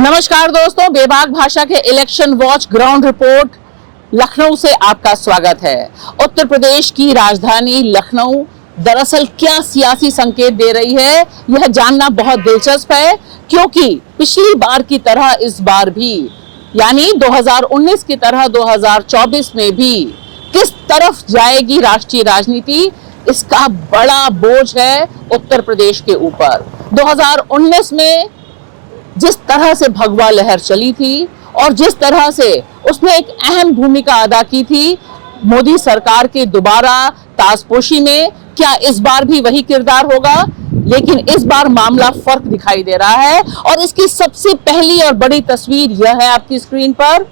नमस्कार दोस्तों, बेबाक भाषा के election watch ground report Lucknow से आपका स्वागत है। उत्तर प्रदेश की राजधानी लखनऊ दरअसल क्या सियासी संकेत दे रही है, यह जानना बहुत दिलचस्प है, क्योंकि पिछली बार की तरह इस बार भी यानी 2019 की तरह 2024 में भी किस तरफ जाएगी राष्ट्रीय राजनीति, इसका बड़ा बोझ है उत्तर प्रदेश के ऊपर। 2019 में जिस तरह से भगवा लहर चली थी और जिस तरह से उसने एक अहम भूमिका अदा की थी मोदी सरकार के दोबारा ताजपोशी में, क्या इस बार भी वही किरदार होगा? लेकिन इस बार मामला फर्क दिखाई दे रहा है और इसकी सबसे पहली और बड़ी तस्वीर यह है आपकी स्क्रीन पर।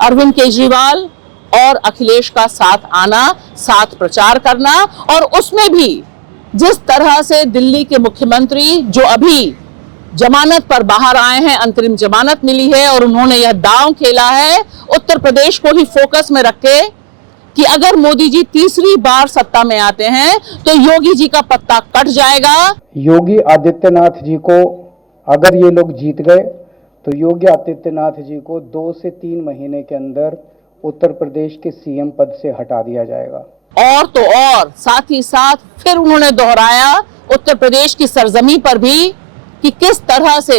अरविंद केजरीवाल और अखिलेश का साथ आना, साथ प्रचार करना, और उसमें भी जिस तरह से दिल्ली के मुख्यमंत्री जो अभी जमानत पर बाहर आए हैं, अंतरिम जमानत मिली है, और उन्होंने यह दांव खेला है उत्तर प्रदेश को ही फोकस में रख के कि अगर मोदी जी तीसरी बार सत्ता में आते हैं तो योगी जी का पत्ता कट जाएगा। योगी आदित्यनाथ जी को अगर ये लोग जीत गए तो योगी आदित्यनाथ जी को 2 से 3 महीने के अंदर उत्तर प्रदेश के सीएम पद से हटा दिया जाएगा। और तो और साथ ही साथ फिर उन्होंने दोहराया उत्तर प्रदेश की सरजमी पर भी कि किस तरह से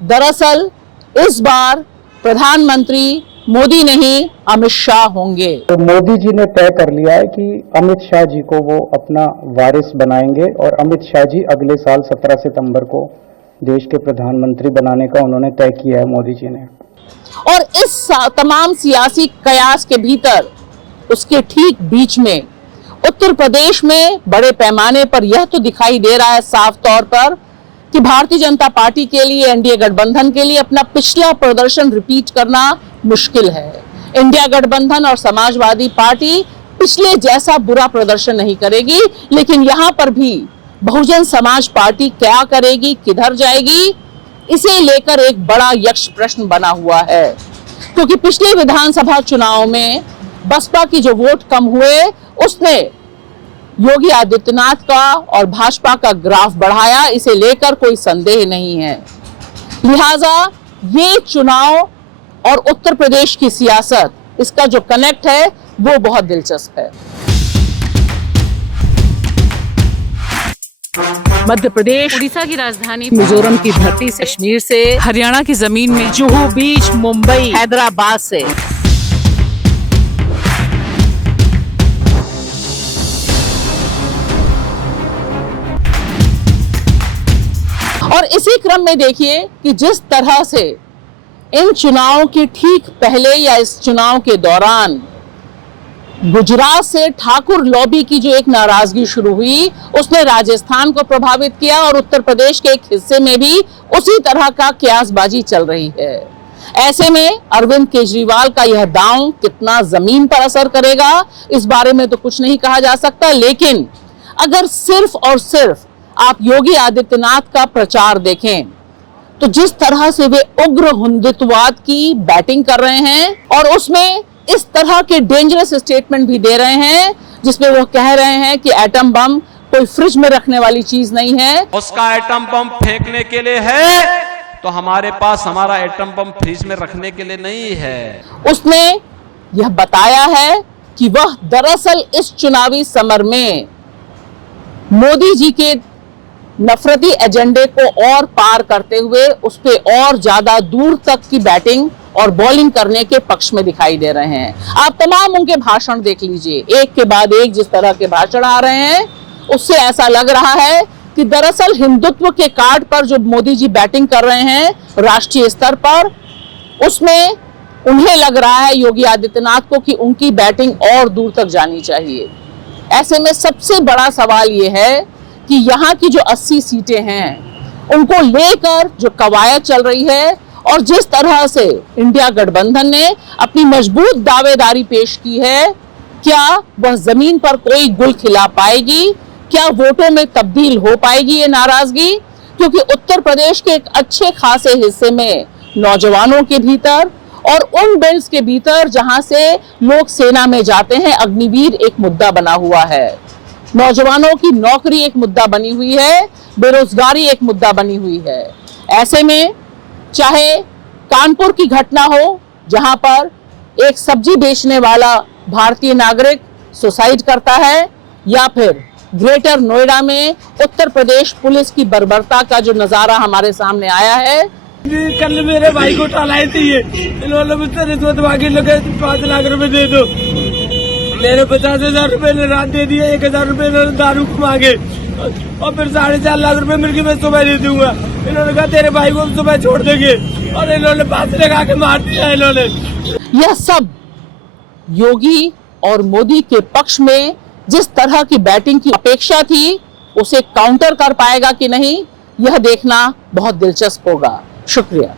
दरअसल इस बार प्रधानमंत्री मोदी नहीं अमित शाह होंगे। तो मोदी जी ने तय कर लिया है कि अमित शाह जी को वो अपना वारिस बनाएंगे और अमित शाह जी अगले साल 17 सितंबर को देश के प्रधानमंत्री बनाने का उन्होंने तय किया है मोदी जी ने। और इस तमाम सियासी कयास के भीतर, उसके ठीक बीच में उत्तर प्रदेश में बड़े पैमाने पर यह तो दिखाई दे रहा है साफ तौर पर कि भारतीय जनता पार्टी के लिए, एनडीए गठबंधन के लिए अपना पिछला प्रदर्शन रिपीट करना मुश्किल है। इंडिया गठबंधन और समाजवादी पार्टी पिछले जैसा बुरा प्रदर्शन नहीं करेगी, लेकिन यहां पर भी बहुजन समाज पार्टी क्या करेगी, किधर जाएगी, इसे लेकर एक बड़ा यक्ष प्रश्न बना हुआ है। क्योंकि पिछले विधानसभा चुनाव में बसपा की जो वोट कम हुए, उसने योगी आदित्यनाथ का और भाजपा का ग्राफ बढ़ाया, इसे लेकर कोई संदेह नहीं है। लिहाजा ये चुनाव और उत्तर प्रदेश की सियासत, इसका जो कनेक्ट है वो बहुत दिलचस्प है। मध्य प्रदेश, उड़ीसा की राजधानी, मिजोरम की धरती से, कश्मीर से, हरियाणा की जमीन में, जुहू बीच, मुंबई, हैदराबाद से, और इसी क्रम में देखिए कि जिस तरह से इन चुनावों के ठीक पहले या इस चुनाव के दौरान गुजरात से ठाकुर लॉबी की जो एक नाराजगी शुरू हुई, उसने राजस्थान को प्रभावित किया और उत्तर प्रदेश के एक हिस्से में भी उसी तरह का क्यासबाजी चल रही है। ऐसे में अरविंद केजरीवाल का यह दांव कितना जमीन पर असर करेगा, इस बारे में तो कुछ नहीं कहा जा सकता। लेकिन अगर सिर्फ और सिर्फ आप योगी आदित्यनाथ का प्रचार देखें तो जिस तरह से वे उग्र हिंदुत्ववाद की बैटिंग कर रहे हैं और उसमें इस तरह के डेंजरस स्टेटमेंट भी दे रहे हैं जिसमें वो कह रहे हैं कि एटम बम कोई फ्रिज में रखने वाली चीज नहीं है, उसका एटम बम फेंकने के लिए है, तो हमारे पास हमारा एटम बम फ्रिज में रखने के लिए नहीं है। उसने यह बताया है कि वह दरअसल इस चुनावी समर में मोदी जी के नफरती एजेंडे को और पार करते हुए उस पे और ज्यादा दूर तक की बैटिंग और बॉलिंग करने के पक्ष में दिखाई दे रहे हैं। आप तमाम उनके भाषण देख लीजिए, एक के बाद एक जिस तरह के भाषण आ रहे हैं, उससे ऐसा लग रहा है कि दरअसल हिंदुत्व के कार्ड पर जो मोदी जी बैटिंग कर रहे हैं राष्ट्रीय स्तर पर, उसमें उन्हें लग रहा है योगी आदित्यनाथ को कि उनकी बैटिंग और दूर तक जानी चाहिए। ऐसे में सबसे बड़ा सवाल ये है कि यहाँ की जो 80 सीटें हैं उनको लेकर जो कवायद चल रही है और जिस तरह से इंडिया गठबंधन ने अपनी मजबूत दावेदारी पेश की है, क्या वह जमीन पर कोई गुल खिला पाएगी? क्या वोटों में तब्दील हो पाएगी ये नाराजगी? क्योंकि उत्तर प्रदेश के एक अच्छे खासे हिस्से में नौजवानों के भीतर और उन बेल्ट के भीतर जहां से लोग सेना में जाते हैं, अग्निवीर एक मुद्दा बना हुआ है। नौजवानों की नौकरी एक मुद्दा बनी हुई है, बेरोजगारी एक मुद्दा बनी हुई है। ऐसे में चाहे कानपुर की घटना हो जहां पर एक सब्जी बेचने वाला भारतीय नागरिक सुसाइड करता है, या फिर ग्रेटर नोएडा में उत्तर प्रदेश पुलिस की बर्बरता का जो नजारा हमारे सामने आया है। कल मेरे भाई को टालाए थी ये, इन्होंने मुझसे रिश्वत मांगी, लगे 5 लाख रुपए दे दो। मेरे 50,000 रुपए ने रात दे दिए, 1,000 रुपए इन्होंने दारू को मांगे और फिर 4.5 लाख रुपए मिलके मैं सुबह दे दूंगा। इन्होंने कहा तेरे भाई को सुबह छोड़ देंगे और इन्होंने फांसी लगा के मार दिया इन्होंने। यह सब योगी और मोदी के पक्ष में जिस तरह की बैटिंग की अपेक्षा थी उसे काउंटर कर पाएगा कि नहीं, यह देखना बहुत दिलचस्प होगा। शुक्रिया।